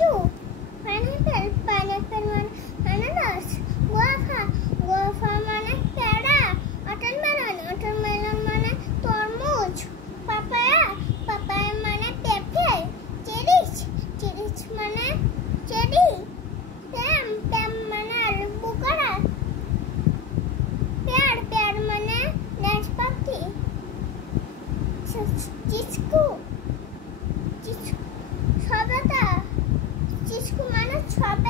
লিচু, pineapple, pineapple মানে আনারস, গুয়াভা, গুয়াভা মানে পেয়ারা, ওয়াটারমেলন মানে তরমুজ, পাপায়া, পাপায়া মানে পেঁপে, চেরিস মানে চেরি, প্যাম মানে আলু বোকারা, পেয়ার মানে নাশপাতি, চিসকু সবেদা, চিসকু মানে সবেদা।